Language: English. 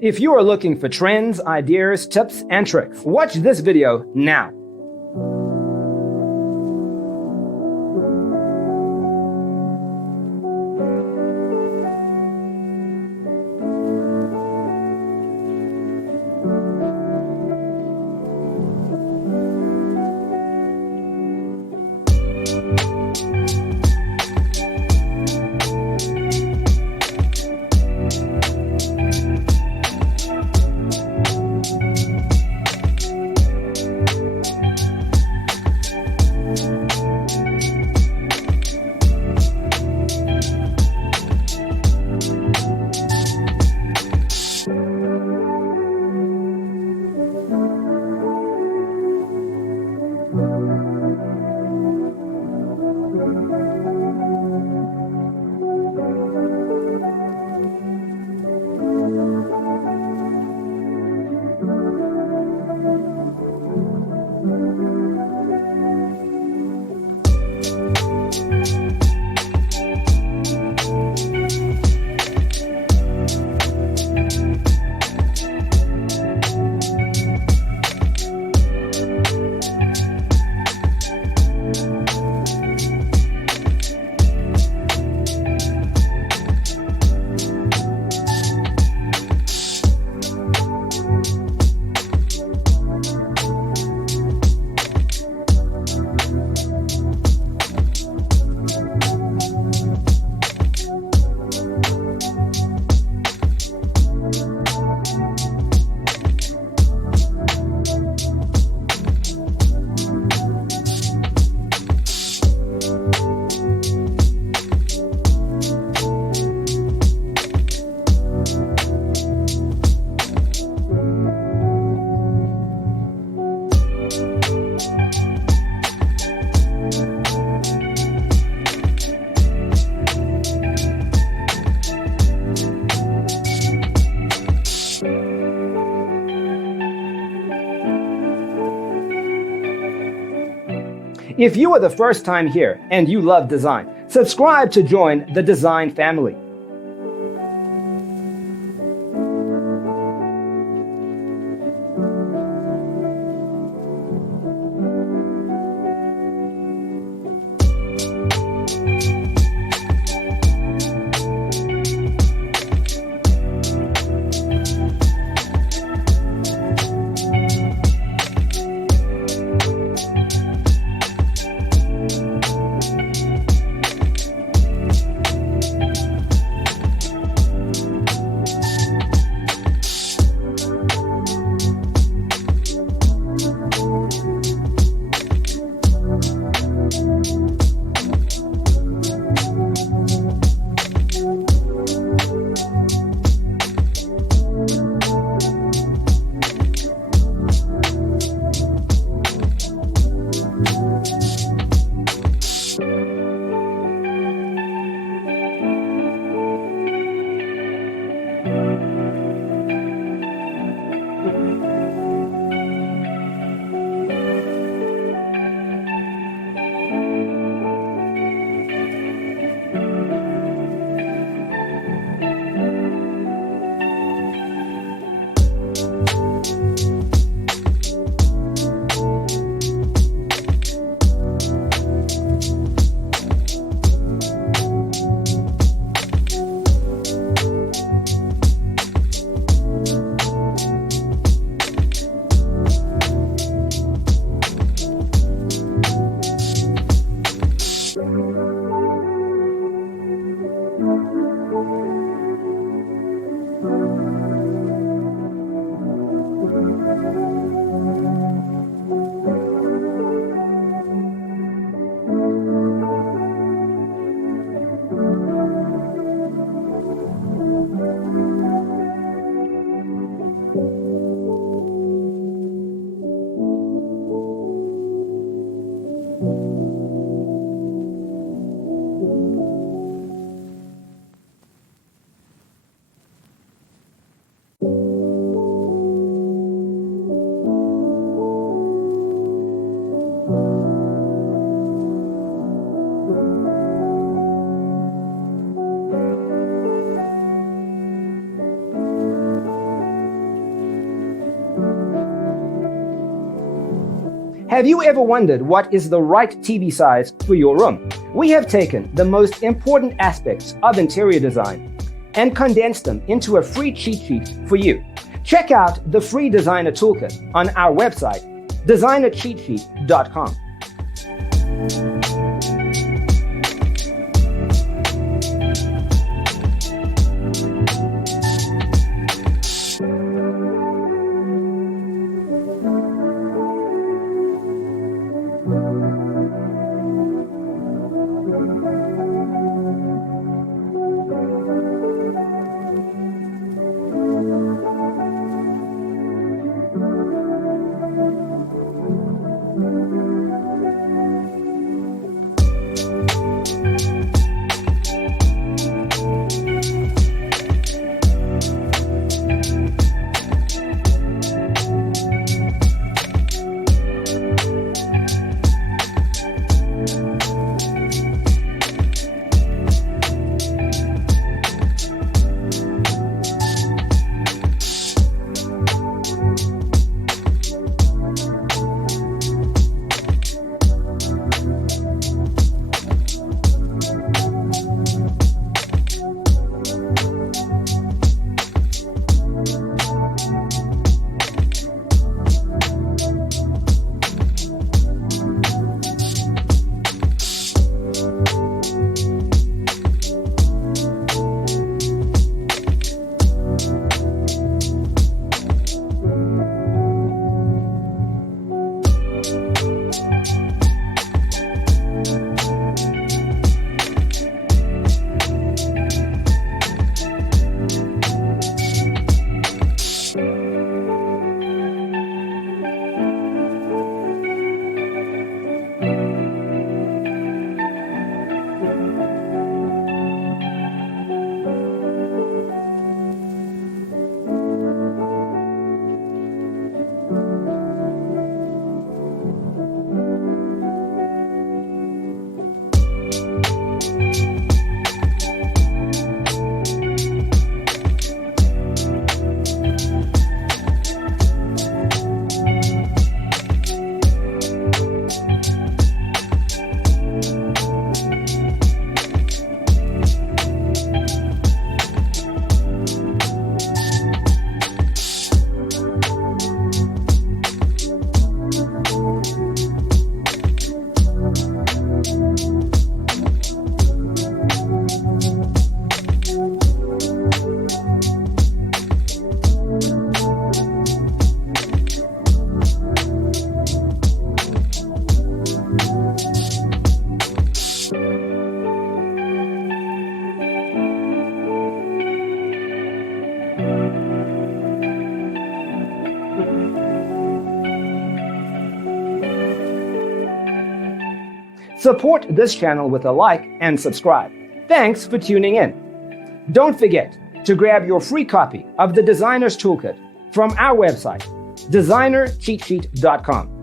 If you are looking for trends, ideas, tips, and tricks, watch this video now. If you are the first time here and you love design, subscribe to join the design family. Have you ever wondered what is the right TV size for your room? We have taken the most important aspects of interior design and condensed them into a free cheat sheet for you. Check out the free designer toolkit on our website, designercheatsheet.com. Support this channel with a like and subscribe. Thanks for tuning in. Don't forget to grab your free copy of the Designer's Toolkit from our website, designercheatsheet.com.